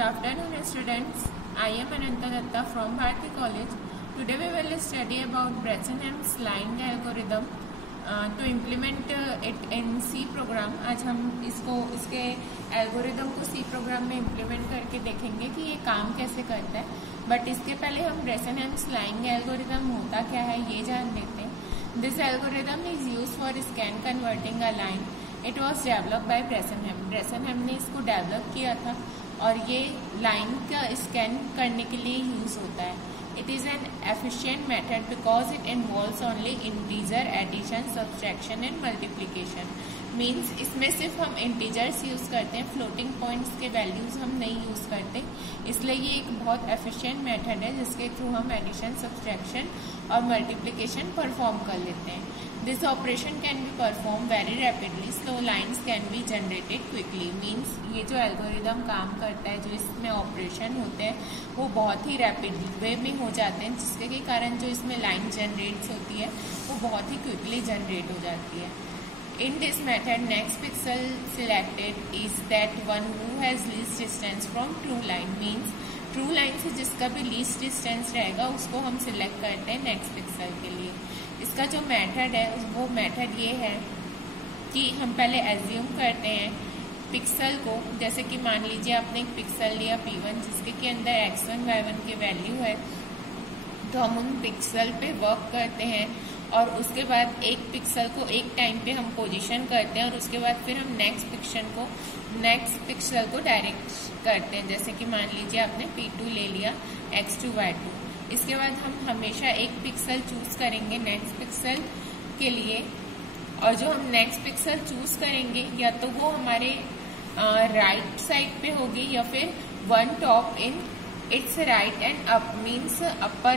Good afternoon, students. I am Ananta Datta from Bharati College. Today we will study about Bresenham's line algorithm to implement it in C program. आज हम इसके algorithm को C programme में implement करके देखेंगे कि ये काम कैसे करता है. बट इसके पहले हम Bresenham's line algorithm होता क्या है ये जान लेते हैं. This algorithm is used for scan converting a line. It was developed by Bresenham. Bresenham ने इसको डेवलप किया था और ये लाइन का स्कैन करने के लिए यूज होता है. It is an efficient method because it involves only integer addition, subtraction and multiplication. Means इसमें सिर्फ हम इंटीजर्स यूज करते हैं, फ्लोटिंग पॉइंट्स के वैल्यूज हम नहीं यूज करते. इसलिए ये एक बहुत एफिशिएंट मेथड है जिसके थ्रू हम एडिशन, सब्सट्रैक्शन और मल्टीप्लिकेशन परफॉर्म कर लेते हैं. This operation can be performed very rapidly, so lines can be generated quickly. Means ये जो एल्गोरिदम काम करता है, जो इसमें ऑपरेशन होते हैं वो बहुत ही रैपिड वे में हो जाते हैं, जिसके के कारण जो इसमें लाइन जनरेट्स होती है वो बहुत ही क्विकली जनरेट हो जाती है. In this method, next pixel selected is that one who has least distance from true line. Means true line से जिसका भी लीस्ट डिस्टेंस रहेगा उसको हम सिलेक्ट करते हैं नेक्स्ट पिक्सल के लिए. इसका जो मेथड है वो मेथड ये है कि हम पहले एज्यूम करते हैं पिक्सल को. जैसे कि मान लीजिए आपने एक पिक्सल लिया P1 जिसके के अंदर X1 Y1 के वैल्यू है, तो हम उन पिक्सल पे वर्क करते हैं और उसके बाद एक पिक्सल को एक टाइम पे हम पोजीशन करते हैं और उसके बाद फिर हम नेक्स्ट पिक्सल को डायरेक्ट करते हैं. जैसे कि मान लीजिए आपने P2 ले लिया X2 Y2. इसके बाद हम हमेशा एक पिक्सल चूज करेंगे नेक्स्ट पिक्सल के लिए, और जो हम नेक्स्ट पिक्सल चूज करेंगे या तो वो हमारे राइट साइड पे होगी या फिर one top in its right and up. Means upper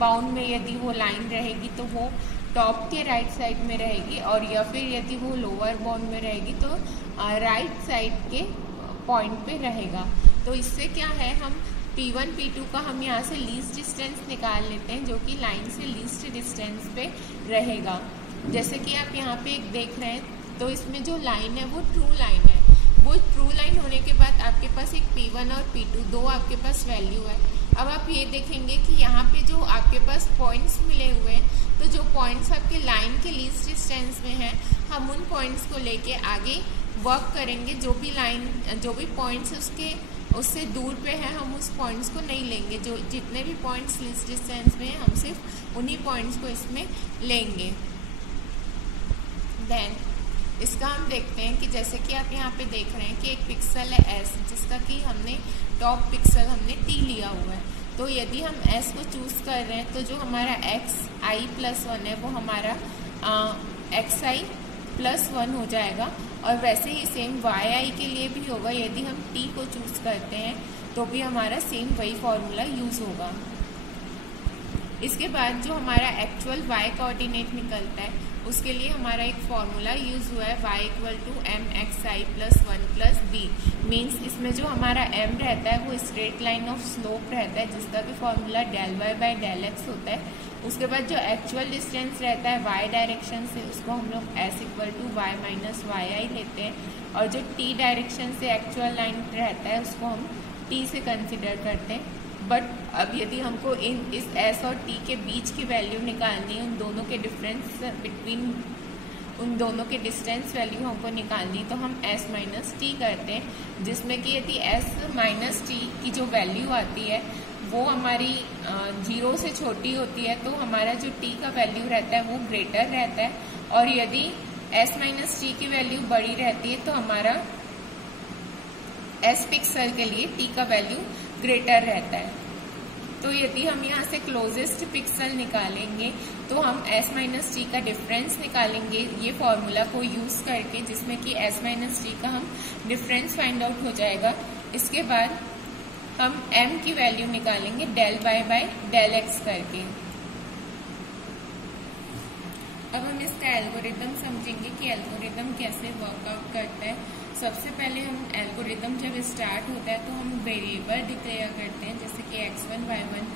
bound में यदि वो लाइन रहेगी तो वो टॉप के राइट साइड में रहेगी, और या फिर यदि वो लोअर बाउंड में रहेगी तो राइट साइड के पॉइंट पे रहेगा. तो इससे क्या है, हम P1 P2 का हम यहाँ से लीस्ट डिस्टेंस निकाल लेते हैं जो कि लाइन से लीस्ट डिस्टेंस पे रहेगा. जैसे कि आप यहाँ पे एक देख रहे हैं तो इसमें जो लाइन है वो ट्रू लाइन है. वो ट्रू लाइन होने के बाद आपके पास एक P1 और P2 दो आपके पास वैल्यू है. अब आप ये देखेंगे कि यहाँ पे जो आपके पास पॉइंट्स मिले हुए हैं, तो जो पॉइंट्स आपके लाइन के लीस्ट डिस्टेंस में हैं, हम उन पॉइंट्स को लेके आगे वर्क करेंगे. जो भी पॉइंट्स उससे दूर पे है हम उस पॉइंट्स को नहीं लेंगे. जो जितने भी पॉइंट्स लीस्ट डिस्टेंस में हैं हम सिर्फ उन्हीं पॉइंट्स को इसमें लेंगे. देन इसका हम देखते हैं कि जैसे कि आप यहाँ पे देख रहे हैं कि एक पिक्सल है S जिसका कि हमने टॉप पिक्सल हमने T लिया हुआ है. तो यदि हम S को चूज कर रहे हैं तो जो हमारा xi+1 है वो हमारा xi+1 हो जाएगा, और वैसे ही सेम yi के लिए भी होगा. यदि हम T को चूज करते हैं तो भी हमारा सेम वही फॉर्मूला यूज होगा. इसके बाद जो हमारा एक्चुअल y कोऑर्डिनेट निकलता है उसके लिए हमारा एक फॉर्मूला यूज हुआ है y=mxi+1+b. मीन्स इसमें जो हमारा m रहता है वो स्ट्रेट लाइन ऑफ स्लोप रहता है जिसका भी फॉर्मूला ∂y/∂x होता है. उसके बाद जो एक्चुअल डिस्टेंस रहता है y डायरेक्शन से उसको हम लोग s=y−yi लेते हैं, और जो t डायरेक्शन से एक्चुअल लाइन रहता है उसको हम t से कंसिडर करते हैं. बट अब यदि हमको इस s और t के बीच की वैल्यू निकालनी है, उन दोनों के डिफरेंस बिटवीन उन दोनों के डिस्टेंस वैल्यू हमको निकालनी, तो हम s-t करते हैं. जिसमें कि यदि s-t की जो वैल्यू आती है वो हमारी 0 से छोटी होती है तो हमारा जो t का वैल्यू रहता है वो ग्रेटर रहता है, और यदि s-t की वैल्यू बड़ी रहती है तो हमारा s पिक्सल के लिए t का वैल्यू ग्रेटर रहता है. तो यदि हम यहाँ से क्लोजेस्ट पिक्सल निकालेंगे तो हम s-t का डिफरेंस निकालेंगे ये फॉर्मूला को यूज करके, जिसमें कि s-t का हम डिफरेंस फाइंड आउट हो जाएगा. इसके बाद हम m की वैल्यू निकालेंगे ∂y/∂x करके. अब हम इसका एल्गोरिदम समझेंगे कि एल्गोरिदम कैसे वर्कआउट करता है. सबसे पहले हम एल्गोरिदम जब स्टार्ट होता है तो हम वेरिएबल डिक्लेयर करते हैं. जैसे कि x1 y1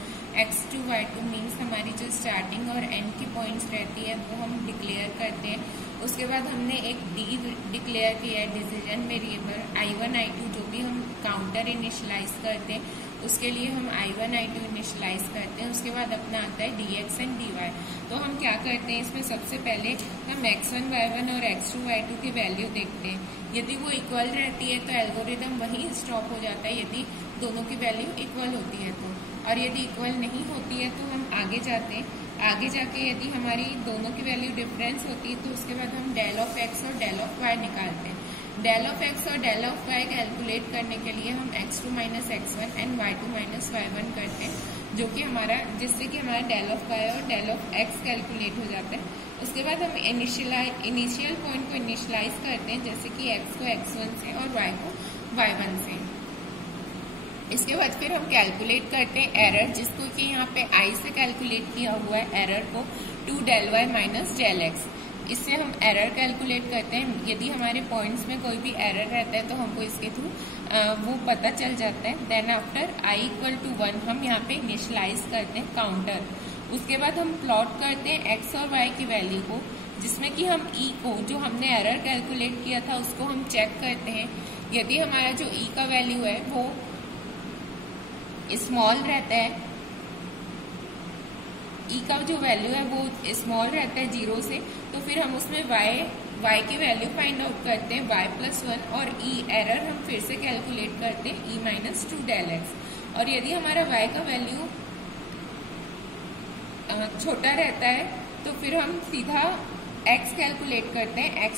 x2 y2 means हमारी जो स्टार्टिंग और एंड की पॉइंट्स रहती है वो हम डिक्लेयर करते हैं. उसके बाद हमने एक डी डिक्लेयर किया है डिसीजन वेरिएबल I1 I2 जो भी हम काउंटर इनिशलाइज करते हैं, उसके लिए हम I1 I2 इनिशलाइज करते हैं। उसके बाद अपना आता है dx एंड dy। तो हम क्या करते हैं, इसमें सबसे पहले हम x1 y1 और x2 y2 की वैल्यू देखते हैं। यदि वो इक्वल रहती है तो एल्गोरिदम वहीं स्टॉप हो जाता है, यदि दोनों की वैल्यू इक्वल होती है तो। और यदि इक्वल नहीं होती है तो हम आगे जाते हैं। आगे जाके यदि हमारी दोनों की वैल्यू डिफरेंस होती है तो उसके बाद हम डेल ऑफ x और डेल ऑफ y निकालते हैं। डेल ऑफ x और डेल ऑफ y कैलकुलेट करने के लिए हम x2 minus x1 and y2 minus y1 करते हैं, जो कि हमारा, जिससे कि हमारा डेल ऑफ y और डेल ऑफ x कैलकुलेट हो जाता है। उसके बाद हम इनिशियल पॉइंट को इनिशियलाइज करते हैं, जैसे कि x को x1 से और y को y1 से। इसके बाद फिर हम कैलकुलेट करते हैं एरर, जिसको कि यहाँ पे I से कैलकुलेट किया हुआ है एरर को 2 del y minus del x। इससे हम एरर कैलकुलेट करते हैं। यदि हमारे पॉइंट्स में कोई भी एरर रहता है तो हमको इसके थ्रू वो पता चल जाता है। Then after I equal to 1 हम यहाँ पे इनिशियलाइज करते हैं काउंटर। उसके बाद हम प्लॉट करते हैं x और y की वैल्यू को, जिसमें कि हम E को, जो हमने एरर कैलकुलेट किया था, उसको हम चेक करते हैं। यदि हमारा जो E का वैल्यू है वो स्मॉल रहता है, E का जो वैल्यू है वो स्मॉल रहता है 0 से, तो फिर हम उसमें y की वैल्यू फाइंड आउट करते हैं y+1 और E एरर हम फिर से कैलकुलेट करते हैं E माइनस 2 del x। और यदि हमारा y का वैल्यू छोटा रहता है तो फिर हम सीधा x कैलकुलेट करते हैं।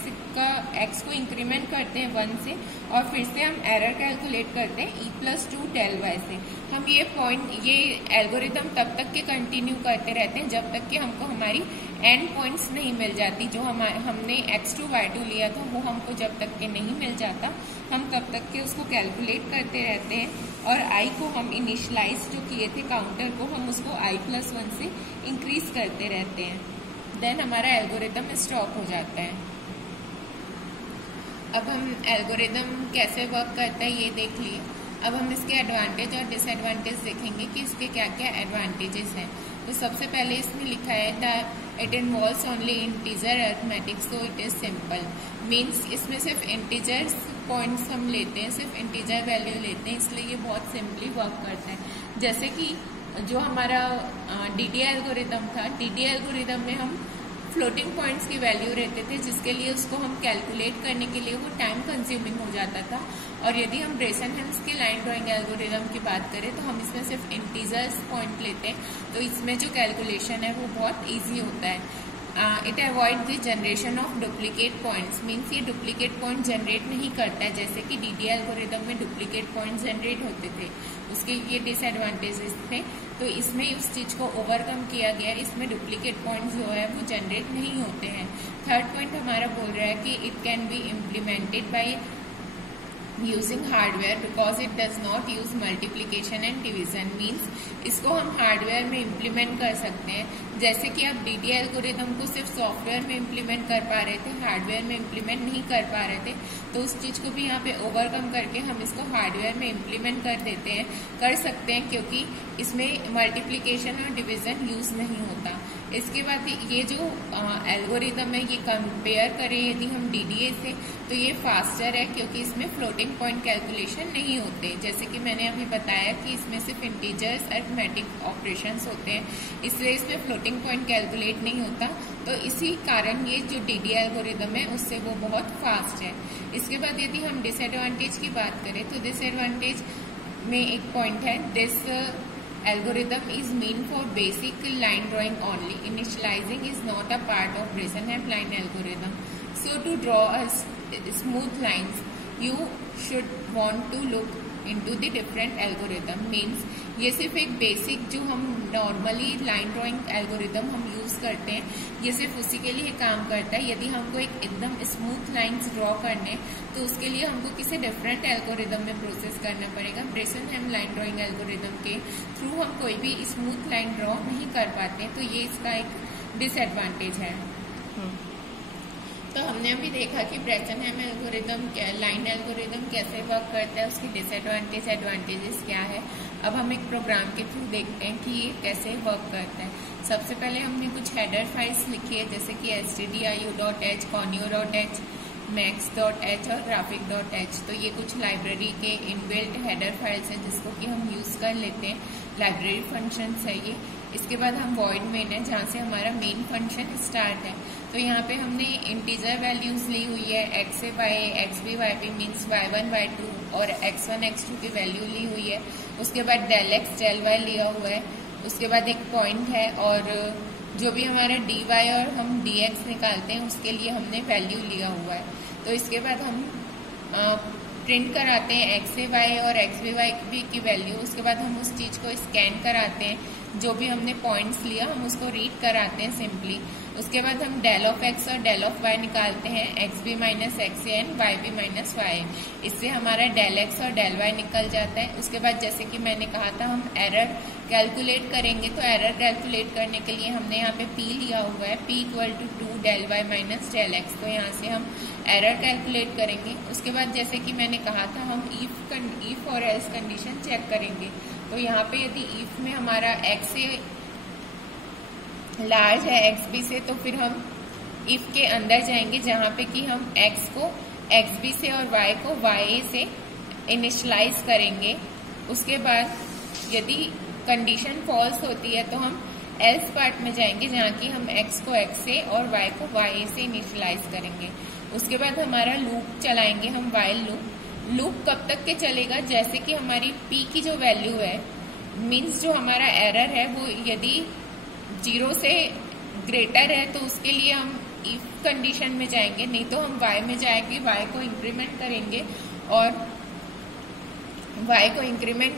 x को इंक्रीमेंट करते हैं 1 से और फिर से हम एरर कैलकुलेट करते हैं E+2 del y से। हम ये एल्गोरिदम तब तक के कंटिन्यू करते रहते हैं जब तक कि हमको हमारी एंड पॉइंट्स नहीं मिल जाती। जो हमने x2 y2 लिया था वो हमको जब तक के नहीं मिल जाता, हम तब तक के उसको कैलकुलेट करते रहते हैं। और I को हम इनिशियलाइज जो किए थे काउंटर को, हम उसको I+1 से इंक्रीज करते रहते हैं। देन हमारा एल्गोरिदम स्टॉप हो जाता है। अब हम एल्गोरिदम कैसे वर्क करता है ये देख लिए। अब हम इसके एडवांटेज और डिसएडवांटेज देखेंगे कि इसके क्या क्या एडवांटेजेस हैं। तो सबसे पहले इसमें लिखा है that it involves only integer arithmetics, so it is simple. Means इसमें सिर्फ इंटीजर्स पॉइंट्स हम लेते हैं, सिर्फ इंटीजर वैल्यू लेते हैं, इसलिए ये बहुत सिंपली वर्क करता है। जैसे कि जो हमारा DDA एल्गोरिदम था, DDA एल्गोरिदम में हम फ्लोटिंग पॉइंट्स की वैल्यू रहते थे, जिसके लिए उसको हम कैलकुलेट करने के लिए वो टाइम कंज्यूमिंग हो जाता था। और यदि हम ब्रेसन-हेम्स की लाइन ड्राइंग एल्गोरिदम की बात करें तो हम इसमें सिर्फ इंटीजर्स पॉइंट लेते हैं, तो इसमें जो कैलकुलेशन है वो बहुत ईजी होता है। It avoid the generation of duplicate points, means ये डुप्लीकेट पॉइंट जनरेट नहीं करता है, जैसे कि DDA एल्गोरिदम में डुप्लीकेट पॉइंट जनरेट होते थे। उसके ये डिसएडवांटेजेस थे, तो इसमें उस चीज़ को ओवरकम किया गया। इसमें डुप्लीकेट पॉइंट्स जो है वो जनरेट नहीं होते हैं। थर्ड पॉइंट हमारा बोल रहा है कि it can be implemented by using hardware because it does not use multiplication and division. Means इसको हम हार्डवेयर में इम्प्लीमेंट कर सकते हैं, जैसे कि आप DDA एल्गोरिदम को सिर्फ सॉफ्टवेयर में इम्प्लीमेंट कर पा रहे थे, हार्डवेयर में इम्प्लीमेंट नहीं कर पा रहे थे, तो उस चीज़ को भी यहाँ पे ओवरकम करके हम इसको हार्डवेयर में इम्प्लीमेंट कर सकते हैं, क्योंकि इसमें मल्टीप्लीकेशन और डिवीजन यूज नहीं होता। इसके बाद ये जो एल्गोरिदम है ये कंपेयर करें यदि हम DDA से, तो ये फास्टर है क्योंकि इसमें फ्लोटिंग पॉइंट कैलकुलेशन नहीं होते। जैसे कि मैंने अभी बताया कि इसमें सिर्फ इंटीजर्स अरिथमेटिक ऑपरेशंस होते हैं, इसलिए इसमें फ्लोटिंग पॉइंट कैलकुलेट नहीं होता। तो इसी कारण ये जो DDA एल्गोरिदम है उससे वो बहुत फास्ट है। इसके बाद यदि हम डिसएडवांटेज की बात करें तो डिसएडवांटेज में एक पॉइंट है, this algorithm is meant for basic line drawing only. Initializing is not a part of Bresenham line algorithm. So to draw a smooth lines, you should want to look into the different algorithm. Means ये सिर्फ एक basic जो हम normally line drawing algorithm हम use करते हैं, ये सिर्फ उसी के लिए काम करता है। यदि हमको एक एकदम स्मूथ लाइंस ड्रॉ करने तो उसके लिए हमको किसी डिफरेंट एल्गोरिदम में प्रोसेस करना पड़ेगा। ब्रेसेनहेम लाइन ड्राइंग एल्गोरिदम के थ्रू हम कोई भी स्मूथ लाइन ड्रॉ नहीं कर पाते, तो ये इसका एक डिसएडवांटेज है। तो हमने अभी देखा कि ब्रेसेनहेम एल्गोरिदम लाइन एल्गोरिदम कैसे वर्क करता है, उसकी डिसएडवांटेज एडवांटेजेस क्या है। अब हम एक प्रोग्राम के थ्रू देखते हैं कि ये कैसे वर्क करता है। सबसे पहले हमने कुछ हेडर फाइल्स लिखी है, जैसे कि stdio.h, conio.h, max.h और graphic.h। तो ये कुछ लाइब्रेरी के इनबिल्ट हेडर फाइल्स हैं जिसको कि हम यूज कर लेते हैं, लाइब्रेरी फंक्शंस है ये। इसके बाद हम वॉइड मेन है जहाँ से हमारा मेन फंक्शन स्टार्ट है। तो यहाँ पे हमने इंटीजर वैल्यूज ली हुई है, x a y, x b y b means y1 y2 और x1 x2 की वैल्यू ली हुई है। उसके बाद डेल एक्स डेल वाई लिया हुआ है। उसके बाद एक पॉइंट है और जो भी हमारा डी वाई और हम डी एक्स निकालते हैं उसके लिए हमने वैल्यू लिया हुआ है। तो इसके बाद हम प्रिंट कराते हैं एक्स ए वाई और एक्स बी वाई बी की वैल्यू। उसके बाद हम उस चीज़ को स्कैन कराते हैं, जो भी हमने पॉइंट्स लिया हम उसको रीड कराते हैं सिंपली। उसके बाद हम डेल ऑफ एक्स और डेल ऑफ वाई निकालते हैं, x b minus x a and y b minus y. इससे हमारा डेल एक्स और डेल वाई निकल जाता है। उसके बाद जैसे कि मैंने कहा था हम एरर कैलकुलेट करेंगे, तो एरर कैलकुलेट करने के लिए हमने यहाँ पे पी लिया हुआ है, P equal to 2 del y minus del x. तो यहाँ से हम एरर कैलकुलेट करेंगे। उसके बाद जैसे कि मैंने कहा था हम इफ और एल्स कंडीशन चेक करेंगे। तो यहाँ पे यदि इफ में हमारा एक्स से लार्ज है एक्स बी से, तो फिर हम इफ के अंदर जाएंगे जहाँ पे कि हम एक्स को एक्स बी से और वाई को वाई ए से इनिशियलाइज करेंगे। उसके बाद यदि कंडीशन फॉल्स होती है तो हम एल्स पार्ट में जाएंगे जहाँ की हम एक्स को एक्स से और वाई को वाई ए से इनिशियलाइज करेंगे। उसके बाद हमारा लूप चलाएंगे हम, वाइल लूप कब तक के चलेगा, जैसे कि हमारी पी की जो वैल्यू है मीन्स जो हमारा एरर है वो यदि 0 से ग्रेटर है तो उसके लिए हम इफ कंडीशन में जाएंगे, नहीं तो हम वाई में जाएंगे, वाई को इंक्रीमेंट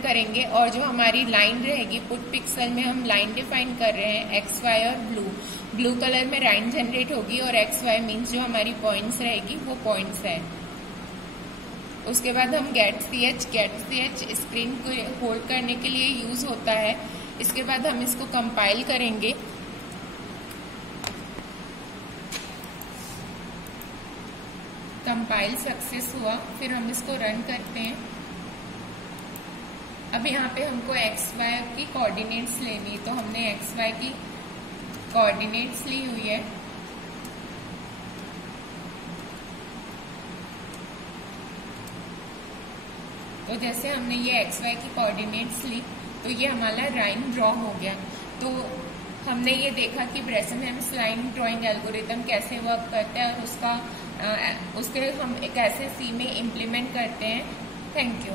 करेंगे और जो हमारी लाइन रहेगी पुट पिक्सल में हम लाइन डिफाइन कर रहे हैं एक्स वाई और ब्लू कलर में लाइन जनरेट होगी और एक्स वाई मीन्स जो हमारी पॉइंट्स रहेगी वो पॉइंट्स है। उसके बाद हम गेट सी एच स्क्रीन को होल्ड करने के लिए यूज होता है। इसके बाद हम इसको कंपाइल करेंगे। कंपाइल सक्सेस हुआ, फिर हम इसको रन करते हैं। अब यहाँ पे हमको एक्स वाई की कोऑर्डिनेट्स लेनी, तो हमने एक्स वाई की कोऑर्डिनेट्स ली हुई है। तो जैसे हमने ये एक्स वाई की कोऑर्डिनेट्स ली तो ये हमारा लाइन ड्रॉ हो गया। तो हमने ये देखा कि ब्रेसेनहेम्स लाइन ड्राइंग एल्गोरिथम कैसे वर्क करता है और उसके हम कैसे सी में इम्प्लीमेंट करते हैं। Thank you.